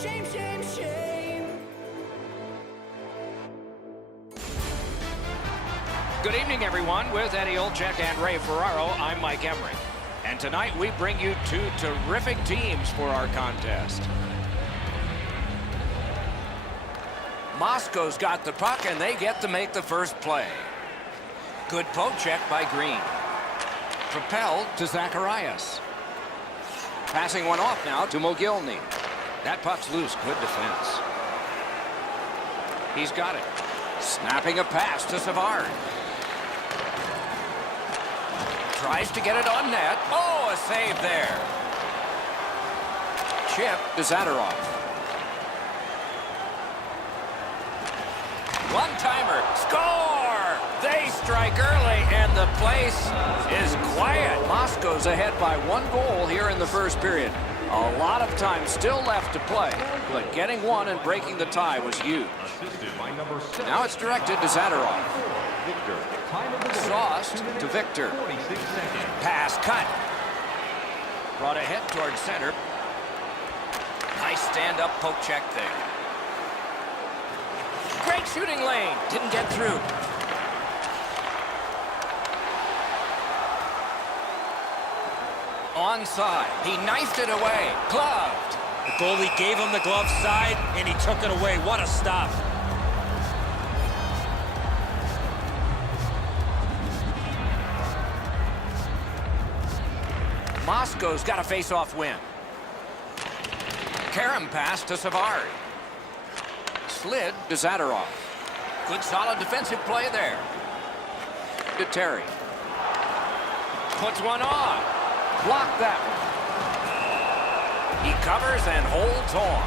Shame, shame, shame. Good evening, everyone. With Eddie Olczyk and Ray Ferraro, I'm Mike Emmerich. And tonight we bring you two terrific teams for our contest. Moscow's got the puck, and they get to make the first play. Good poke check by Green. Propelled to Zacharias. Passing one off now to Mogilny. That puck's loose. Good defense. He's got it. Snapping a pass to Savard. Tries to get it on net. Oh, a save there. Chip to Zadorov. One-timer. Score! They strike early, and the place is quiet. Moscow's ahead by 1 goal here in the first period. A lot of time still left to play, but getting one and breaking the tie was huge. Now it's directed to Zadorov. Sauced to Victor. Pass cut. Brought ahead towards center. Nice stand-up poke check there. Great shooting lane. Didn't get through. Onside. He knifed it away. Gloved. The goalie gave him the glove side, and he took it away. What a stop. Moscow's got a face-off win. Karam pass to Savard. Slid to Zadorov. Good solid defensive play there. To Terry. Puts one on. Blocked that one. He covers and holds on.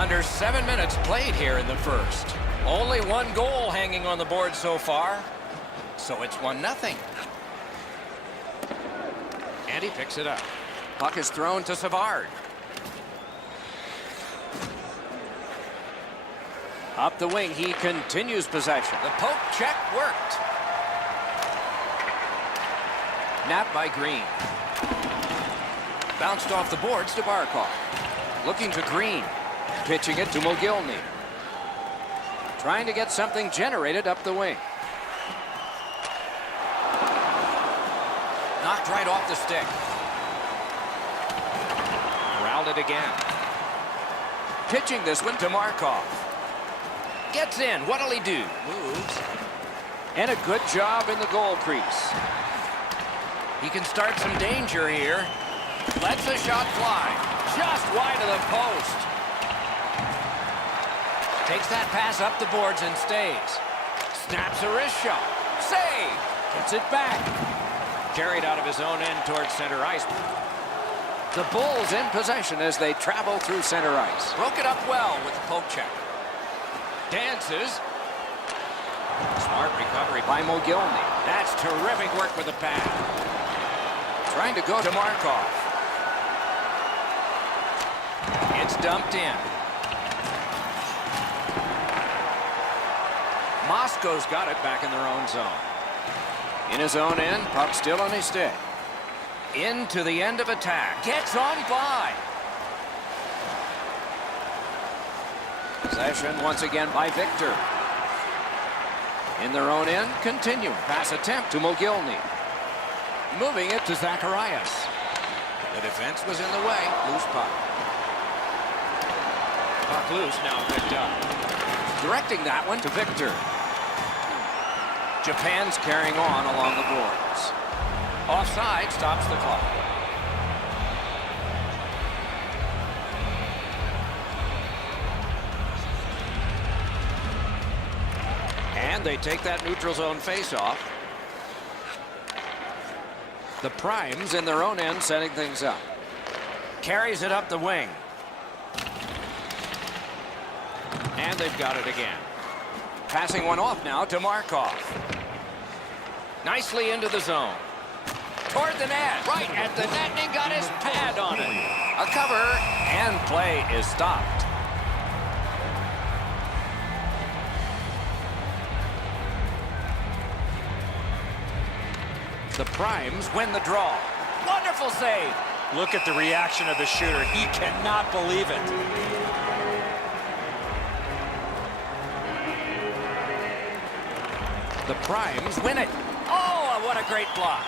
Under 7 minutes played here in the first. Only 1 goal hanging on the board so far. So it's 1-0. And he picks it up. Puck is thrown to Savard. Up the wing, he continues possession. The poke check worked. Napped by Green. Bounced off the boards to Barkov. Looking to Green. Pitching it to Mogilny. Trying to get something generated up the wing. Knocked right off the stick. Corralled it again. Pitching this one to Markov. Gets in. What'll he do? Moves. And a good job in the goal crease. He can start some danger here. Lets the shot fly. Just wide of the post. Takes that pass up the boards and stays. Snaps a wrist shot. Save. Gets it back. Carried out of his own end towards center ice. The Bulls in possession as they travel through center ice. Broke it up well with the poke check. Dances. Smart recovery by Mogilny. That's terrific work with the pad. Trying to go to Markov. It's dumped in. Moscow's got it back in their own zone. In his own end, puck still on his stick. Into the end of attack. Gets on by. Possession once again by Victor. In their own end, continue. Pass attempt to Mogilny. Moving it to Zacharias. The defense was in the way. Loose puck. Puck loose, now picked up. Directing that one to Victor. Japan's carrying on along the boards. Offside stops the clock. And they take that neutral zone face-off. The Primes in their own end setting things up. Carries it up the wing. And they've got it again. Passing one off now to Markov. Nicely into the zone. Toward the net. Right at the net, and he got his pad on it. A cover, and play is stopped. The Primes win the draw. Wonderful save. Look at the reaction of the shooter. He cannot believe it. The Primes win it. Oh, what a great block.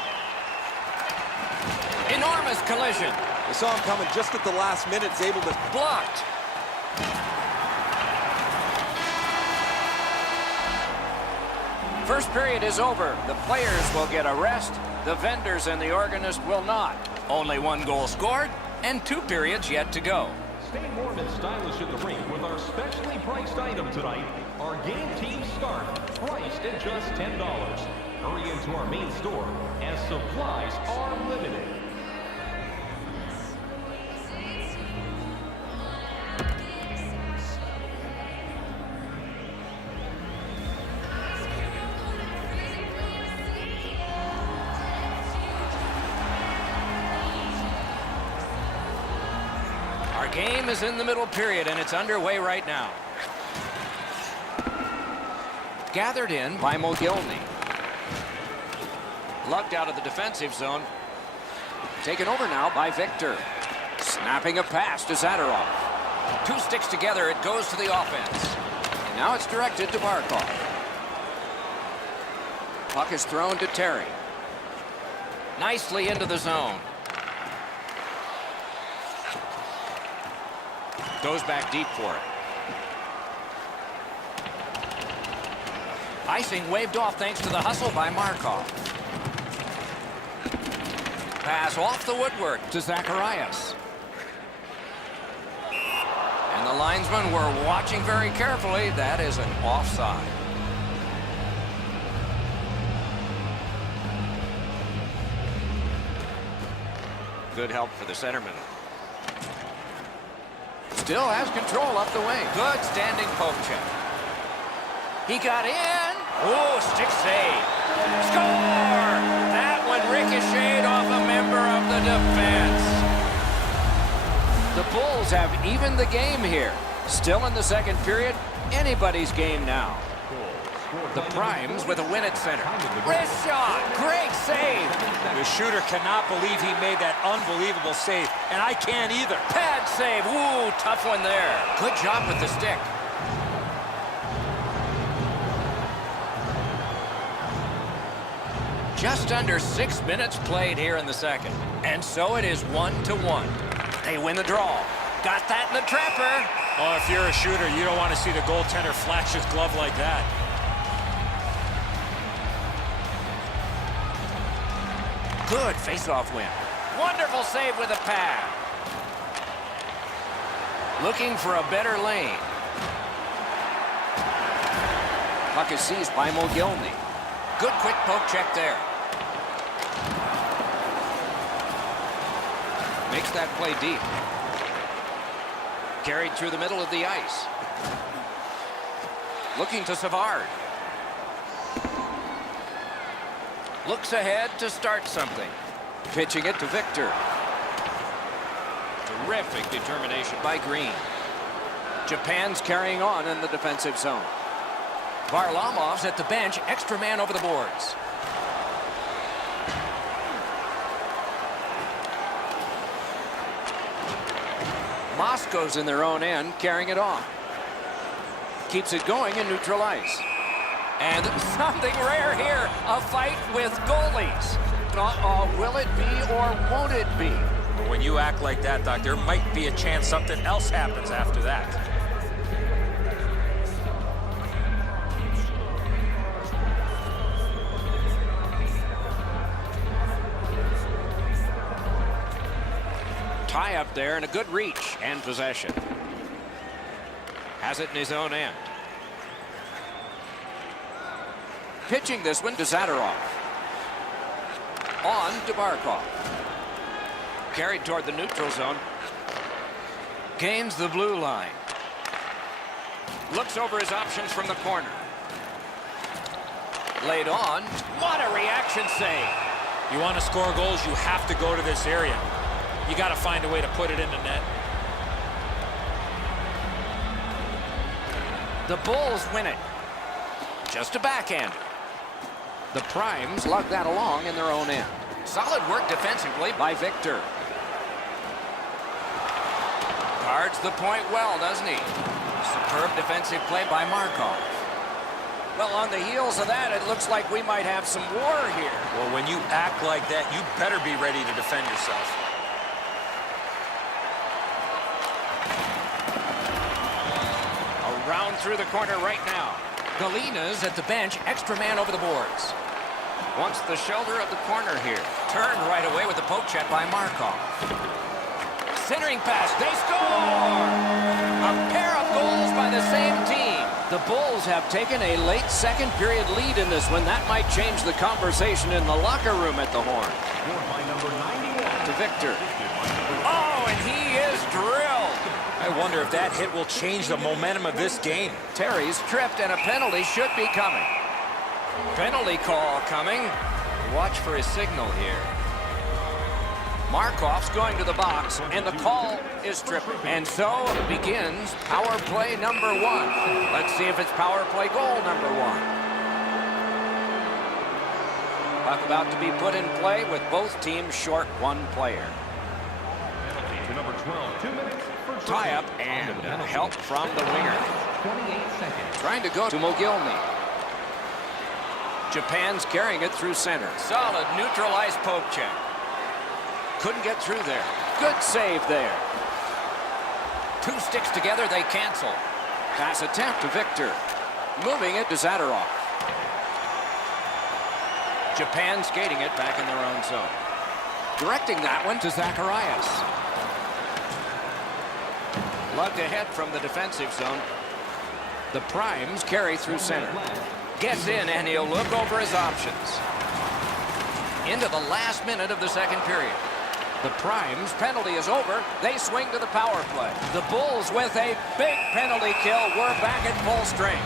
Enormous collision. They saw him coming just at the last minute, is able to... Blocked. First period is over. The players will get a rest. The vendors and the organist will not. Only 1 goal scored and 2 periods yet to go. Stay warm and stylish in the rink with our specially priced item tonight. Our game team start, priced at just $10. Hurry into our main store as supplies are limited. Our game is in the middle period, and it's underway right now. Gathered in by Mogilny. Lugged out of the defensive zone. Taken over now by Victor. Snapping a pass to Zadorov. 2 sticks together, it goes to the offense. And now it's directed to Barkov. Puck is thrown to Terry. Nicely into the zone. Goes back deep for it. Icing waved off thanks to the hustle by Markov. Pass off the woodwork to Zacharias. And the linesmen were watching very carefully. That is an offside. Good help for the centerman. Still has control up the wing. Good standing poke check. He got in. Oh, stick save. Score! That one ricocheted off a member of the defense. The Bulls have evened the game here. Still in the second period. Anybody's game now. The Primes with a win at center. Wrist shot. Great save. The shooter cannot believe he made that unbelievable save, and I can't either. Pad save. Ooh, tough one there. Good job with the stick. Just under 6 minutes played here in the second. And so it is 1-1. They win the draw. Got that in the trapper. Oh, if you're a shooter, you don't want to see the goaltender flash his glove like that. Good face-off win. Wonderful save with a pad. Looking for a better lane. Puck is seized by Mogilny. Good quick poke check there. Makes that play deep. Carried through the middle of the ice. Looking to Savard. Looks ahead to start something. Pitching it to Victor. Terrific determination by Green. Japan's carrying on in the defensive zone. Varlamov's at the bench, extra man over the boards. Moscow's in their own end, carrying it on. Keeps it going in neutral ice. And something rare here, a fight with goalies. Will it be or won't it be? When you act like that, Doc, there might be a chance something else happens after that. Tie up there and a good reach and possession. Has it in his own end. Pitching this one to Zadorov. On to Barkov. Carried toward the neutral zone. Gains the blue line. Looks over his options from the corner. Laid on. What a reaction save. You want to score goals, you have to go to this area. You got to find a way to put it in the net. The Bulls win it. Just a backhand. The Primes lug that along in their own end. Solid work defensively by Victor. Guards the point well, doesn't he? Superb defensive play by Markov. Well, on the heels of that, it looks like we might have some war here. Well, when you act like that, you better be ready to defend yourself. Around through the corner right now. Galina's at the bench, extra man over the boards. Wants the shoulder of the corner here. Turned right away with the poke check by Markov. Centering pass, they score! A pair of goals by the same team. The Bulls have taken a late second period lead in this one. That might change the conversation in the locker room at the Horn. Scored by number 91. To Victor. Oh, and he is drilled. I wonder if that hit will change the momentum of this game. Terry's tripped and a penalty should be coming. Penalty call coming. Watch for his signal here. Markov's going to the box, and the call is tripping. And so begins power play number 1. Let's see if it's power play goal number 1. Puck about to be put in play with both teams short one player. Penalty to number 12. 2 minutes for Tie up and help from the winger. 28 seconds. Trying to go to Mogilny. Japan's carrying it through center. Solid neutralized poke check. Couldn't get through there. Good save there. Two sticks together, they cancel. Pass attempt to Victor. Moving it to Zadorov. Japan skating it back in their own zone. Directing that one to Zacharias. Lugged ahead from the defensive zone. The Primes carry through center. Gets in and he'll look over his options. Into the last minute of the second period. The Primes penalty is over. They swing to the power play. The Bulls with a big penalty kill. We're back at full strength.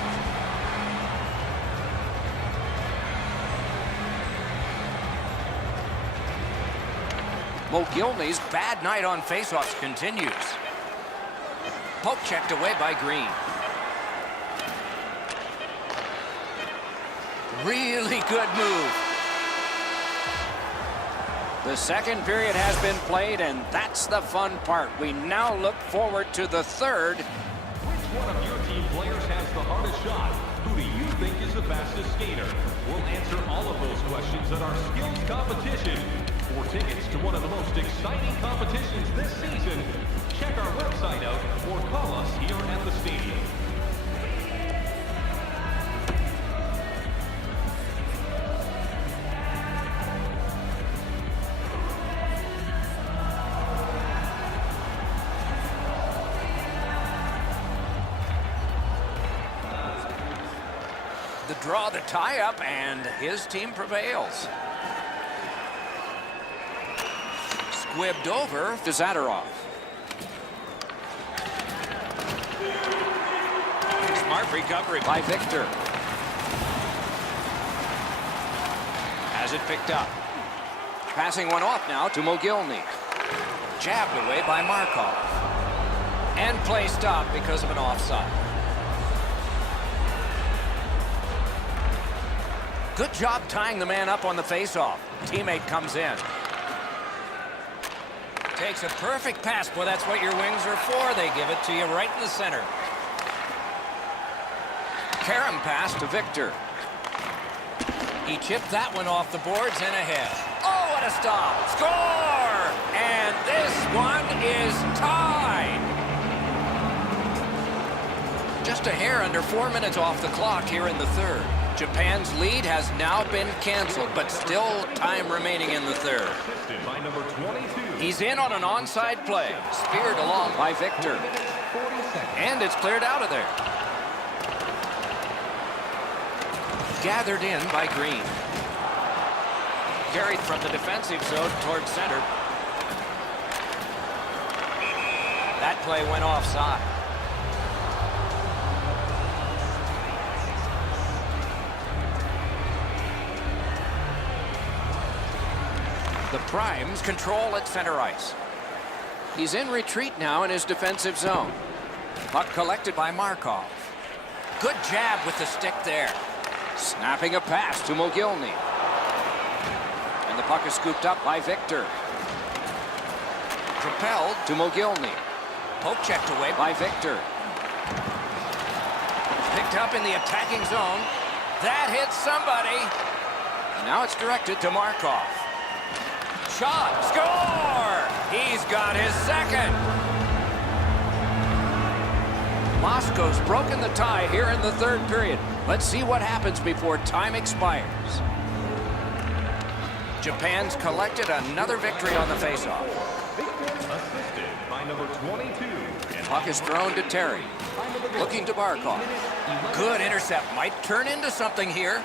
Mogilny's bad night on faceoffs continues. Poke checked away by Green. Really good move. The second period has been played, and that's the fun part. We now look forward to the third. Which one of your team players has the hardest shot? Who do you think is the fastest skater? We'll answer all of those questions at our skills competition. For tickets to one of the most exciting competitions this season, check our website out or call us here at the stadium. The draw, the tie-up, and his team prevails. Squibbed over to Zadorov. Smart recovery by Victor. Has it picked up. Passing one off now to Mogilny. Jabbed away by Markov. And play stopped because of an offside. Good job tying the man up on the faceoff. Teammate comes in. Takes a perfect pass. Boy, that's what your wings are for. They give it to you right in the center. Karam pass to Victor. He chipped that one off the boards and ahead. Oh, what a stop. Score! And this one is tied. Just a hair under 4 minutes off the clock here in the third. Japan's lead has now been canceled, but still time remaining in the third. Assisted by number 22. He's in on an onside play. Speared along by Victor. 40 seconds. And it's cleared out of there. Gathered in by Green. Carried from the defensive zone towards center. That play went offside. The Primes control at center ice. He's in retreat now in his defensive zone. Puck collected by Markov. Good jab with the stick there. Snapping a pass to Mogilny. And the puck is scooped up by Victor. Propelled to Mogilny. Poke checked away by Victor. Picked up in the attacking zone. That hits somebody. And now it's directed to Markov. Shot. Score! He's got his second. Moscow's broken the tie here in the third period. Let's see what happens before time expires. Japan's collected another victory on the faceoff. Assisted by number 22. Puck is thrown to Terry. Looking to Barkov. Good intercept. Might turn into something here.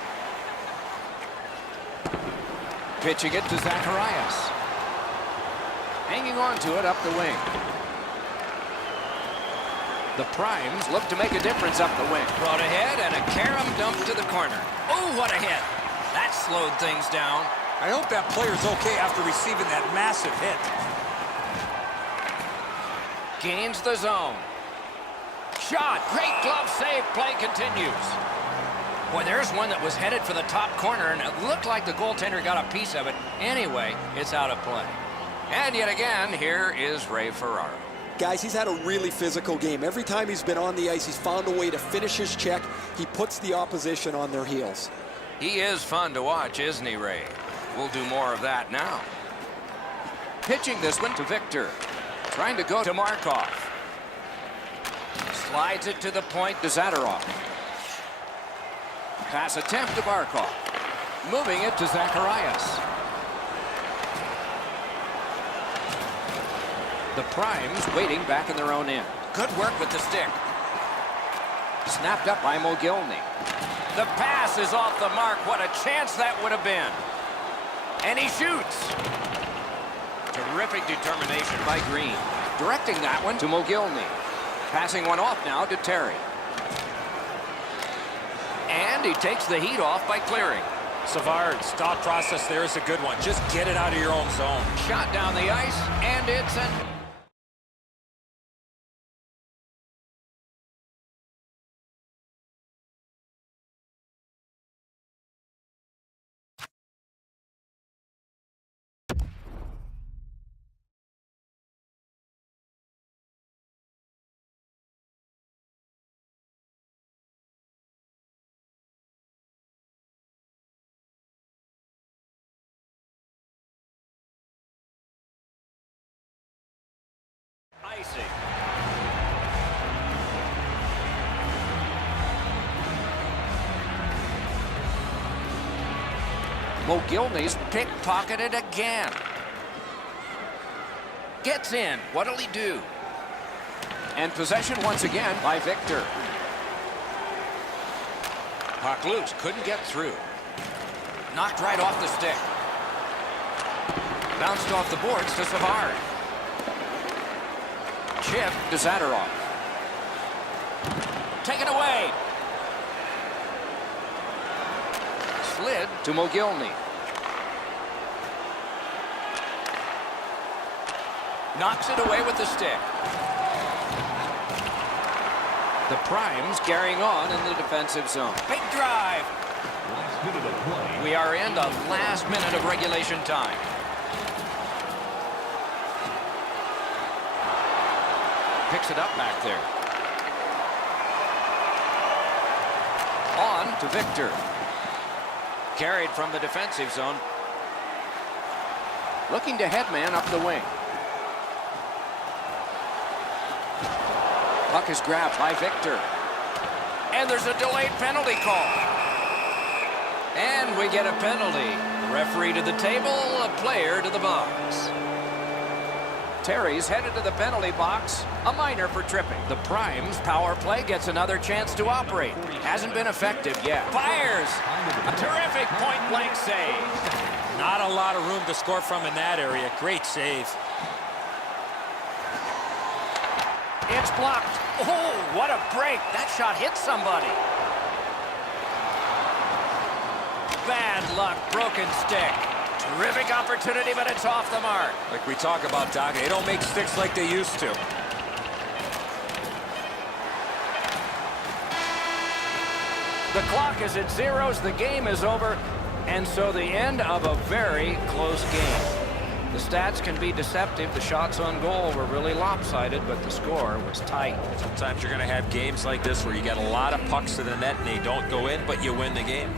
Pitching it to Zacharias. Hanging on to it up the wing. The Primes look to make a difference up the wing. Brought ahead and a carom dump to the corner. Oh, what a hit. That slowed things down. I hope that player's okay after receiving that massive hit. Gains the zone. Shot. Great glove save. Play continues. Boy, there's one that was headed for the top corner, and it looked like the goaltender got a piece of it. Anyway, it's out of play. And yet again, here is Ray Ferraro. Guys, he's had a really physical game. Every time he's been on the ice, he's found a way to finish his check. He puts the opposition on their heels. He is fun to watch, isn't he, Ray? We'll do more of that now. Pitching this one to Victor. Trying to go to Markov. Slides it to the point to Zadorov. Pass attempt to Barkov. Moving it to Zacharias. The Primes waiting back in their own end. Good work with the stick. Snapped up by Mogilny. The pass is off the mark. What a chance that would have been. And he shoots. Terrific determination by Green. Directing that one to Mogilny. Passing one off now to Terry. And he takes the heat off by clearing. Savard's thought process there is a good one. Just get it out of your own zone. Shot down the ice, and it's an... icing. Mogilny's pickpocketed again. Gets in. What'll he do? And possession once again by Victor. Puck loose. Couldn't get through. Knocked right off the stick. Bounced off the boards to Savard. Chip to Zadorov. Taken away. Slid to Mogilny. Knocks it away with the stick. The Primes carrying on in the defensive zone. Big drive. Last minute of play. We are in the last minute of regulation time. Picks it up back there. On to Victor. Carried from the defensive zone. Looking to headman up the wing. Puck is grabbed by Victor. And there's a delayed penalty call. And we get a penalty. Referee to the table, a player to the box. Terry's headed to the penalty box. A minor for tripping. The Primes power play gets another chance to operate. Hasn't been effective yet. Fires! A terrific point-blank save. Not a lot of room to score from in that area. Great save. It's blocked. Oh, what a break. That shot hit somebody. Bad luck, broken stick. Terrific opportunity, but it's off the mark. Like we talk about, Doc, they don't make sticks like they used to. The clock is at zeros, the game is over, and so the end of a very close game. The stats can be deceptive. The shots on goal were really lopsided, but the score was tight. Sometimes you're going to have games like this where you get a lot of pucks to the net and they don't go in, but you win the game.